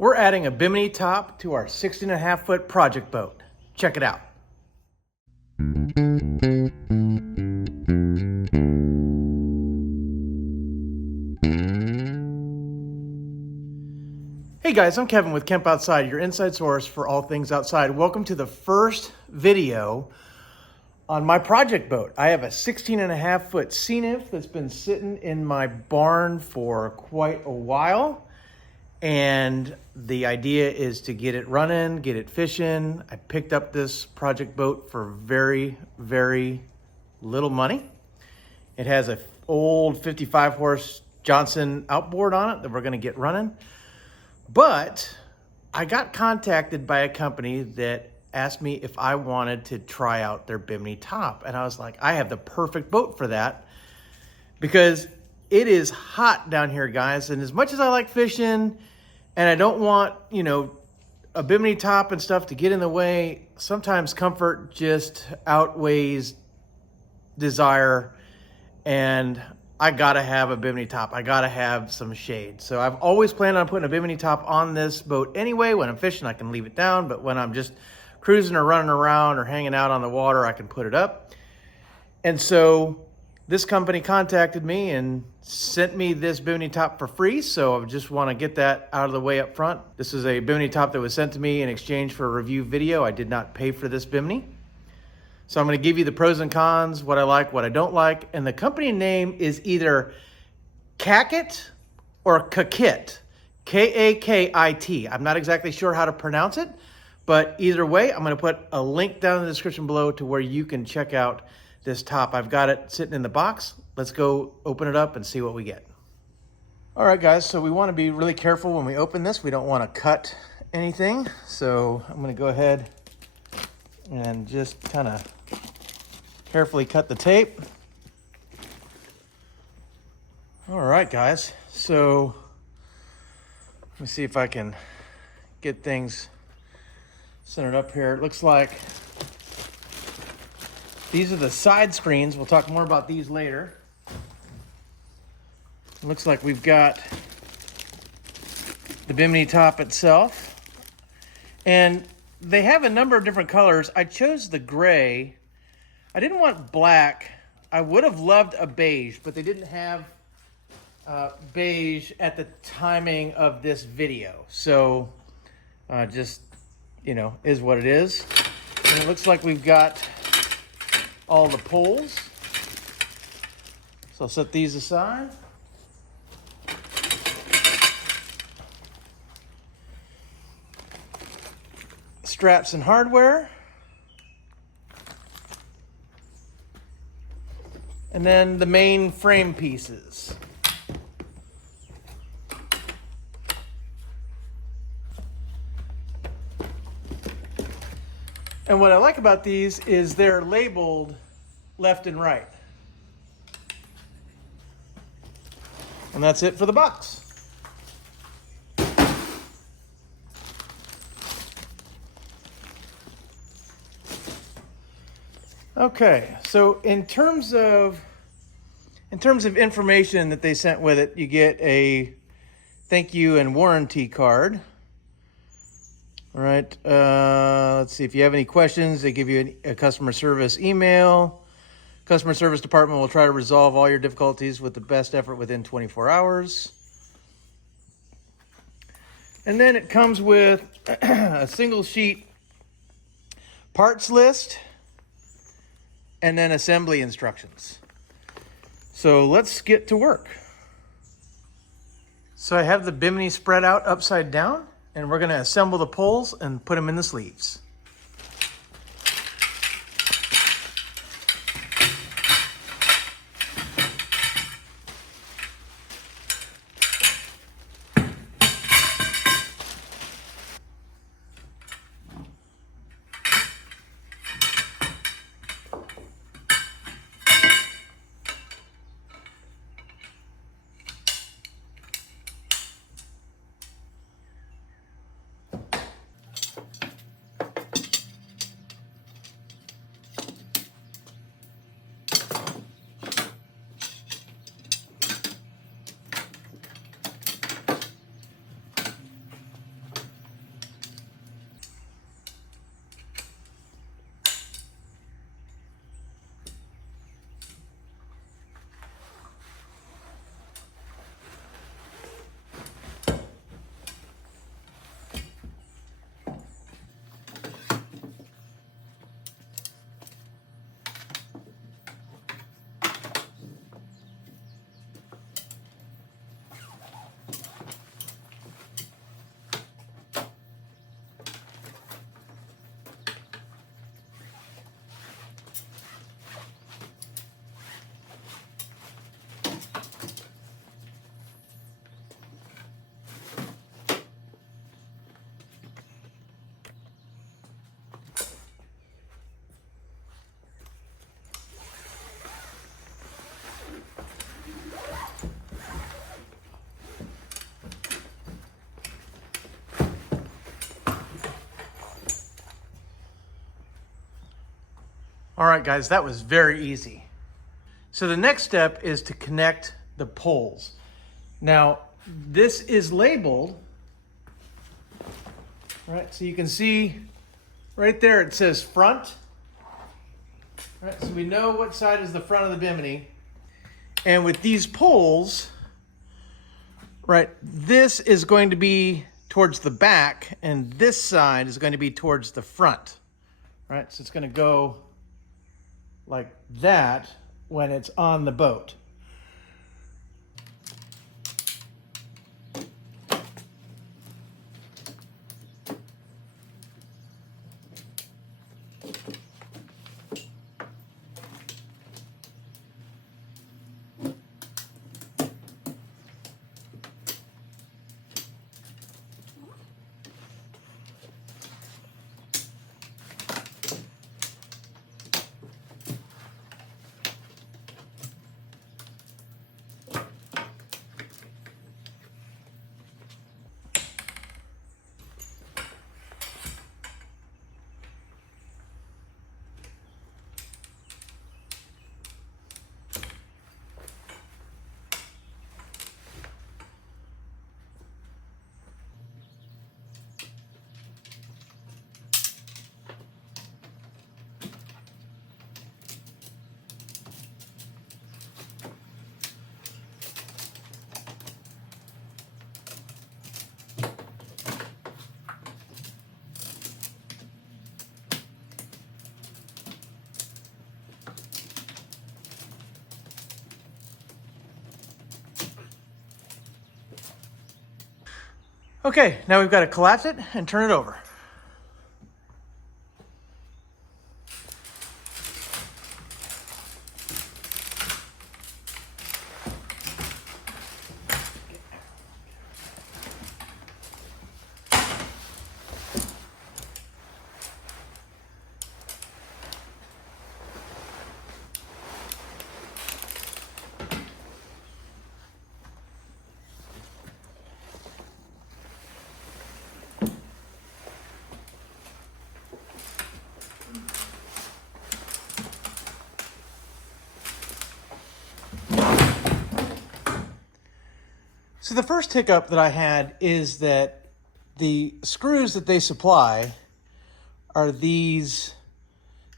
We're adding a Bimini top to our 16.5-foot project boat. Check it out. Hey guys, I'm Kevin with Kemp Outside, your inside source for all things outside. Welcome to the first video on my project boat. I have a 16.5-foot sea nymph that's been sitting in my barn for quite a while. And the idea is to get it running, get it fishing. I picked up this project boat for very, very little money. It has an old 55 horse Johnson outboard on it that we're gonna get running. But I got contacted by a company that asked me if I wanted to try out their Bimini top. And I was like, I have the perfect boat for that because it is hot down here, guys. And as much as I like fishing and I don't want, a Bimini top and stuff to get in the way, sometimes comfort just outweighs desire. And I gotta have a Bimini top. I gotta have some shade. So I've always planned on putting a Bimini top on this boat anyway. When I'm fishing, I can leave it down. But when I'm just cruising or running around or hanging out on the water, I can put it up. And so this company contacted me and sent me this Bimini top for free. So I just want to get that out of the way up front. This is a Bimini top that was sent to me in exchange for a review video. I did not pay for this Bimini. So I'm going to give you the pros and cons, what I like, what I don't like. And the company name is either KAKIT or KAKIT, K-A-K-I-T. I'm not exactly sure how to pronounce it, but either way, I'm going to put a link down in the description below to where you can check out this top. I've got it sitting in the box. Let's go open it up and see what we get. All right, guys, so we want to be really careful when we open this. We don't want to cut anything. So I'm going to go ahead and just kind of carefully cut the tape. All right, guys. So let me see if I can get things centered up here. It looks like these are the side screens. We'll talk more about these later. It looks like we've got the Bimini top itself. And they have a number of different colors. I chose the gray. I didn't want black. I would have loved a beige, but they didn't have beige at the timing of this video. So just, is what it is. And it looks like we've got all the poles. So I'll set these aside. Straps and hardware. And then the main frame pieces. And what I like about these is they're labeled left and right. And that's it for the box. Okay, so in terms of information that they sent with it, you get a thank you and warranty card. All right, let's see, if you have any questions, they give you a customer service email. Customer service department will try to resolve all your difficulties with the best effort within 24 hours. And then it comes with a single sheet parts list and then assembly instructions. So let's get to work. So I have the Bimini spread out upside down, and we're gonna assemble the poles and put them in the sleeves. All right, guys, that was very easy. So the next step is to connect the poles. Now, this is labeled, right? So you can see right there, it says front. Right, so we know what side is the front of the Bimini. And with these poles, right, this is going to be towards the back, and this side is going to be towards the front. Right, so it's going to go like that when it's on the boat. Okay, now we've got to collapse it and turn it over. So the first hiccup that I had is that the screws that they supply are these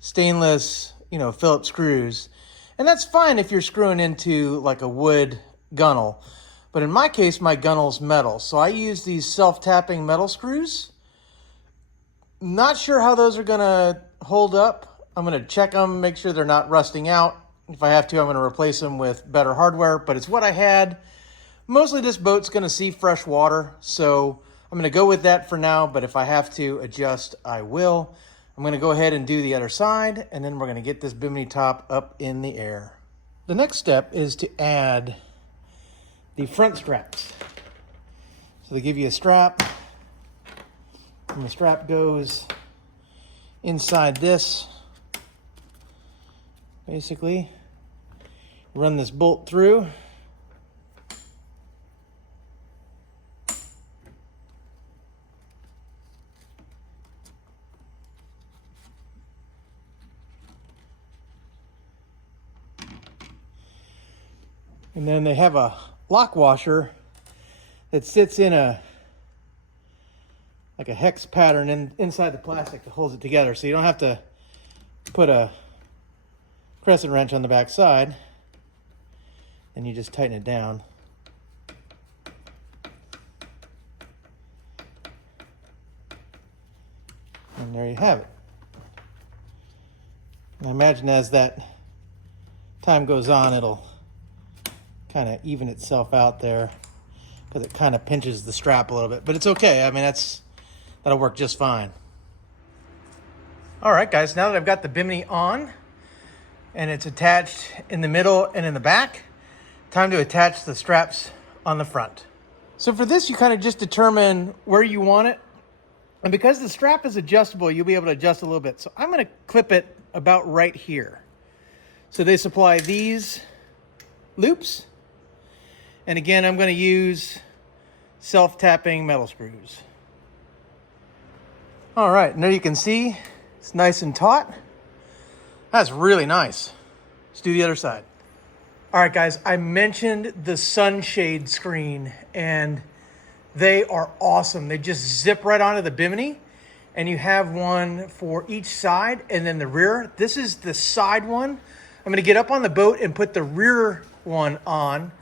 stainless, Phillips screws. And that's fine if you're screwing into like a wood gunnel. But in my case, my gunnel's metal. So I use these self-tapping metal screws. Not sure how those are gonna hold up. I'm gonna check them, make sure they're not rusting out. If I have to, I'm gonna replace them with better hardware, but it's what I had. Mostly this boat's gonna see fresh water, so I'm gonna go with that for now, but if I have to adjust, I will. I'm gonna go ahead and do the other side, and then we're gonna get this Bimini top up in the air. The next step is to add the front straps. So they give you a strap, and the strap goes inside this. Basically, run this bolt through. And then they have a lock washer that sits in like a hex pattern inside the plastic that holds it together. So you don't have to put a crescent wrench on the back side. And you just tighten it down. And there you have it. And I imagine as that time goes on, it'll kind of even itself out there because it kind of pinches the strap a little bit, but it's okay. I mean, that'll work just fine. All right, guys, now that I've got the Bimini on and it's attached in the middle and in the back, time to attach the straps on the front. So for this, you kind of just determine where you want it. And because the strap is adjustable, you'll be able to adjust a little bit. So I'm going to clip it about right here. So they supply these loops. And again, I'm going to use self-tapping metal screws. All right, and there you can see it's nice and taut. That's really nice. Let's do the other side. All right, guys, I mentioned the sunshade screen, and they are awesome. They just zip right onto the Bimini, and you have one for each side and then the rear. This is the side one. I'm gonna get up on the boat and put the rear one on.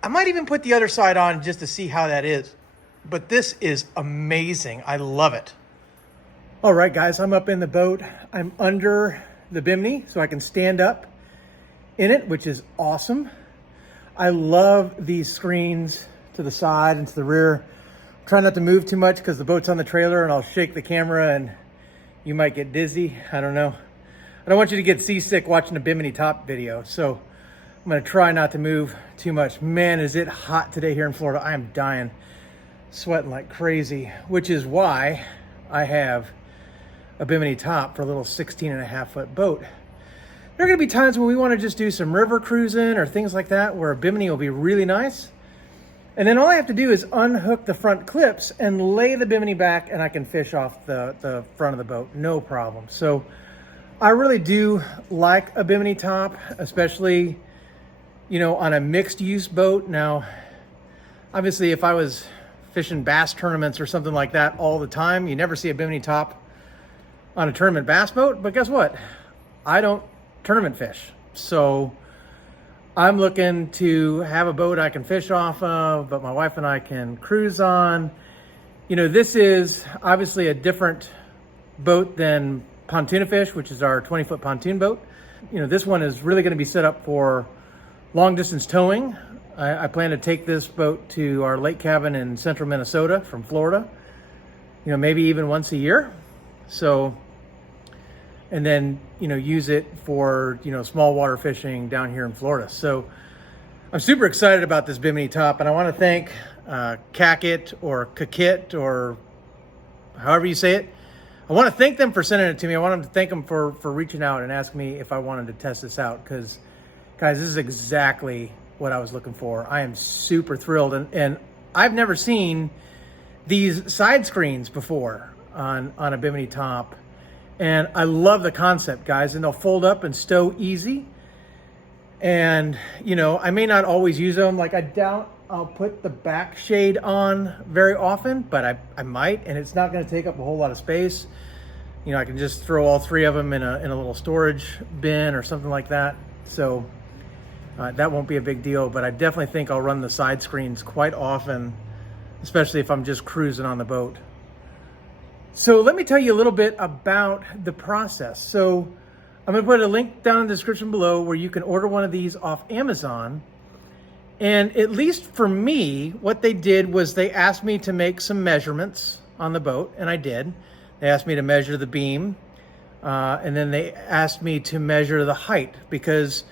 I might even put the other side on just to see how that is. But this is amazing. I love it. All right, guys, I'm up in the boat. I'm under the Bimini, so I can stand up in it, which is awesome. I love these screens to the side and to the rear. Try not to move too much because the boat's on the trailer and I'll shake the camera and you might get dizzy. I don't know. I don't want you to get seasick watching a Bimini top video, so I'm gonna try not to move too much. Man, is it hot today here in Florida. I am dying, sweating like crazy, which is why I have a Bimini top for a little 16.5-foot boat. There are gonna be times when we wanna just do some river cruising or things like that where a Bimini will be really nice. And then all I have to do is unhook the front clips and lay the Bimini back and I can fish off the front of the boat, no problem. So I really do like a Bimini top, especially, you know, on a mixed use boat. Now, obviously if I was fishing bass tournaments or something like that all the time, you never see a Bimini top on a tournament bass boat, but guess what? I don't tournament fish. So I'm looking to have a boat I can fish off of, but my wife and I can cruise on. You know, this is obviously a different boat than Pontoon Fish, which is our 20-foot pontoon boat. You know, this one is really going to be set up for long distance towing. I plan to take this boat to our lake cabin in central Minnesota from Florida, you know, maybe even once a year. So, and then, you know, use it for, you know, small water fishing down here in Florida. So I'm super excited about this Bimini top, and I want to thank KAKIT or KAKIT or however you say it. I want to thank them for sending it to me. I want to thank them for reaching out and asking me if I wanted to test this out, because guys, this is exactly what I was looking for. I am super thrilled, and I've never seen these side screens before on a Bimini top. And I love the concept, guys, and they'll fold up and stow easy. And, you know, I may not always use them. Like, I doubt I'll put the back shade on very often, but I might, and it's not going to take up a whole lot of space. You know, I can just throw all three of them in a little storage bin or something like that. So that won't be a big deal, but I definitely think I'll run the side screens quite often, especially if I'm just cruising on the boat. So let me tell you a little bit about the process. So I'm gonna put a link down in the description below where you can order one of these off Amazon. And at least for me, what they did was they asked me to make some measurements on the boat, and I did. They asked me to measure the beam, and then they asked me to measure the height, because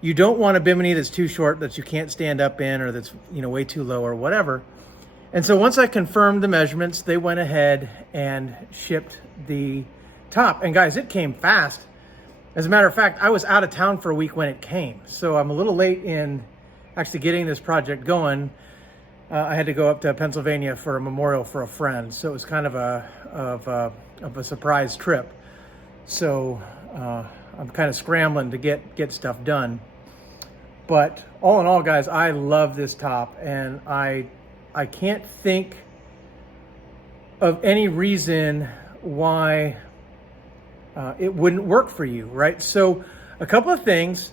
you don't want a Bimini that's too short that you can't stand up in, or that's, you know, way too low or whatever. And so once I confirmed the measurements, they went ahead and shipped the top. And guys, it came fast. As a matter of fact, I was out of town for a week when it came. So I'm a little late in actually getting this project going. I had to go up to Pennsylvania for a memorial for a friend. So it was kind of a surprise trip. So I'm kind of scrambling to get stuff done. But all in all, guys, I love this top, and I can't think of any reason why it wouldn't work for you, right? So a couple of things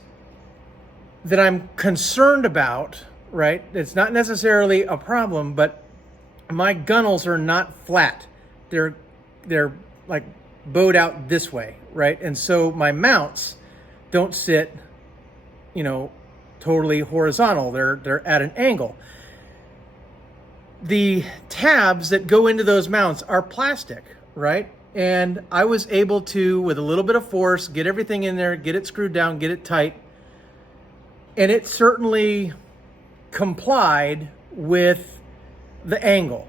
that I'm concerned about, right? It's not necessarily a problem, but my gunnels are not flat. They're like bowed out this way, right? And so my mounts don't sit, you know, totally horizontal. They're at an angle. The tabs that go into those mounts are plastic, right? And I was able to, with a little bit of force, get everything in there, get it screwed down, get it tight. And it certainly complied with the angle.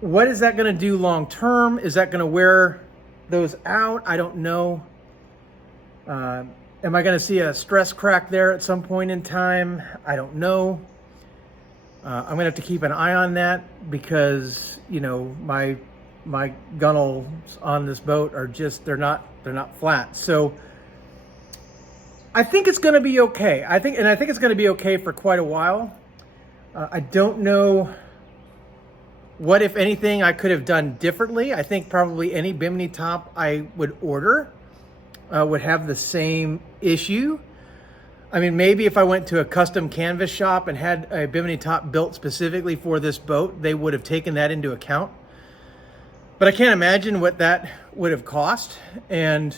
What is that going to do long term? Is that going to wear those out? I don't know. Am I going to see a stress crack there at some point in time? I don't know. I'm going to have to keep an eye on that, because, you know, my my gunnels on this boat are just, they're not flat. So I think it's going to be okay. I think it's going to be okay for quite a while. I don't know what, if anything, I could have done differently. I think probably any Bimini top I would order would have the same issue. I mean, maybe if I went to a custom canvas shop and had a Bimini top built specifically for this boat, they would have taken that into account. But I can't imagine what that would have cost. And,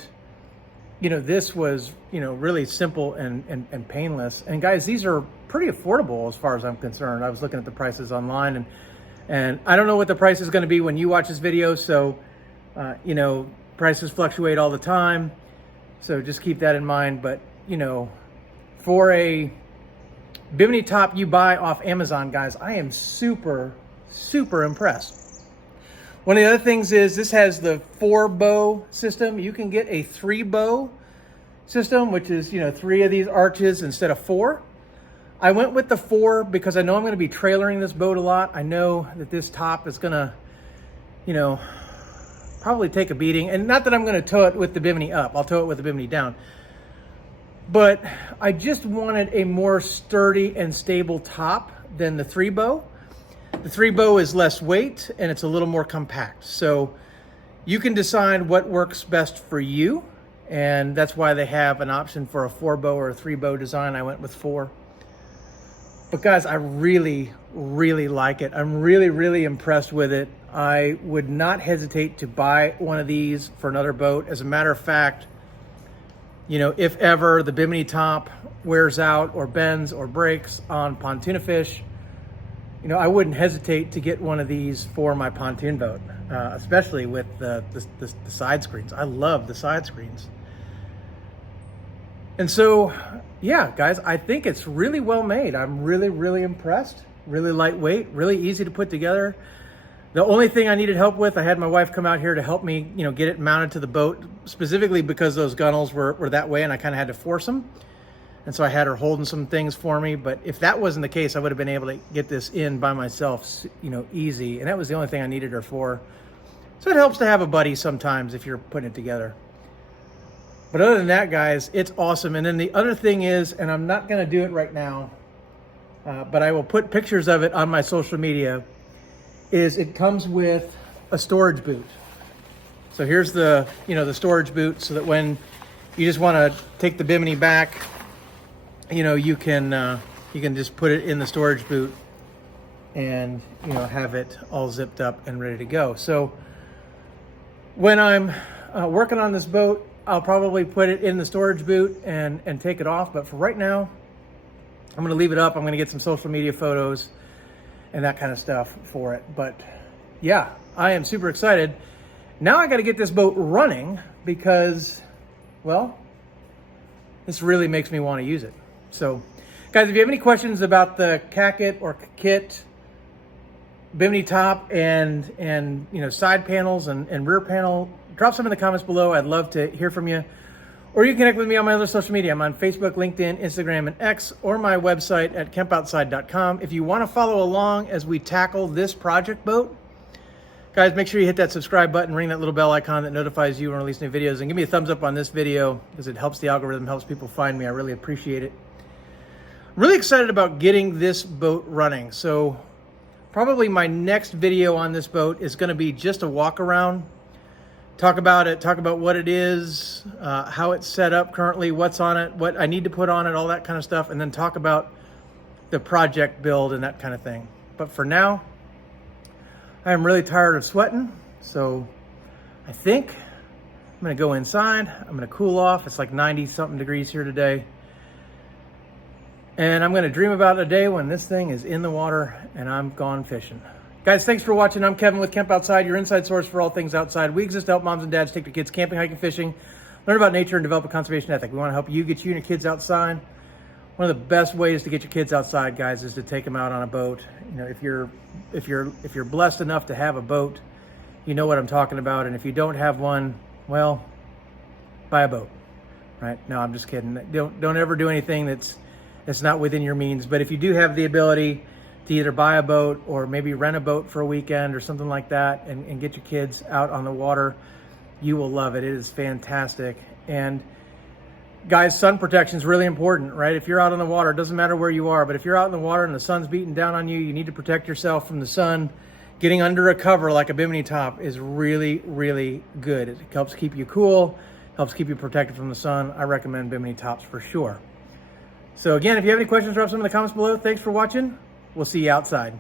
you know, this was, you know, really simple and painless. And guys, these are pretty affordable as far as I'm concerned. I was looking at the prices online, and I don't know what the price is going to be when you watch this video. So, you know, prices fluctuate all the time. So just keep that in mind. But, you know, for a Bimini top you buy off Amazon, guys, I am super, super impressed. One of the other things is this has the 4-bow system. You can get a 3-bow system, which is, you know, 3 of these arches instead of 4. I went with the 4 because I know I'm going to be trailering this boat a lot. I know that this top is going to, you know, probably take a beating. And not that I'm going to tow it with the Bimini up. I'll tow it with the Bimini down. But I just wanted a more sturdy and stable top than the 3-bow. The 3-bow is less weight and it's a little more compact. So you can decide what works best for you. And that's why they have an option for a 4-bow or a 3-bow design. I went with 4. But guys, I really, really like it. I'm really, really impressed with it. I would not hesitate to buy one of these for another boat. As a matter of fact, you know, if ever the Bimini top wears out or bends or breaks on pontoon fish, you know, I wouldn't hesitate to get one of these for my pontoon boat, especially with the side screens. I love the side screens. And so, yeah, guys, I think it's really well made. I'm really, really impressed. Really lightweight, really easy to put together. The only thing I needed help with, I had my wife come out here to help me, you know, get it mounted to the boat, specifically because those gunnels were that way and I kind of had to force them. And so I had her holding some things for me. But if that wasn't the case, I would have been able to get this in by myself, you know, easy. And that was the only thing I needed her for. So it helps to have a buddy sometimes if you're putting it together. But other than that, guys, it's awesome. And then the other thing is, and I'm not going to do it right now, but I will put pictures of it on my social media, is it comes with a storage boot. So here's the, you know, the storage boot, so that when you just want to take the Bimini back, you know, you can just put it in the storage boot and, you know, have it all zipped up and ready to go. So when I'm working on this boat, I'll probably put it in the storage boot and take it off. But for right now, I'm going to leave it up. I'm going to get some social media photos and that kind of stuff for it. But yeah, I am super excited. Now I got to get this boat running because, well, this really makes me want to use it. So guys, if you have any questions about the KAKIT or KAKIT Bimini top and you know, side panels and rear panel, drop some in the comments below. I'd love to hear from you. Or you can connect with me on my other social media. I'm on Facebook, LinkedIn, Instagram, and X, or my website at kempoutside.com. If you want to follow along as we tackle this project boat, guys, make sure you hit that subscribe button, ring that little bell icon that notifies you when I release new videos, and give me a thumbs up on this video because it helps the algorithm, helps people find me. I really appreciate it. I'm really excited about getting this boat running. So probably my next video on this boat is going to be just a walk around. Talk about it, talk about what it is, how it's set up currently, what's on it, what I need to put on it, all that kind of stuff, and then talk about the project build and that kind of thing. But for now, I am really tired of sweating, so I think I'm gonna go inside, I'm gonna cool off. It's like 90-something degrees here today. And I'm gonna dream about a day when this thing is in the water and I'm gone fishing. Guys, thanks for watching. I'm Kevin with Kemp Outside, your inside source for all things outside. We exist to help moms and dads take their kids camping, hiking, fishing, learn about nature, and develop a conservation ethic. We want to help you get you and your kids outside. One of the best ways to get your kids outside, guys, is to take them out on a boat. You know, if you're blessed enough to have a boat, you know what I'm talking about. And if you don't have one, well, buy a boat, right? No, I'm just kidding. Don't ever do anything that's not within your means. But if you do have the ability to either buy a boat or maybe rent a boat for a weekend or something like that and get your kids out on the water, you will love it. It is fantastic. And guys, sun protection is really important, right? If you're out on the water, it doesn't matter where you are, but if you're out in the water and the sun's beating down on you, you need to protect yourself from the sun. Getting under a cover like a Bimini top is really, really good. It helps keep you cool, helps keep you protected from the sun. I recommend Bimini tops for sure. So again, if you have any questions, drop some in the comments below. Thanks for watching. We'll see you outside.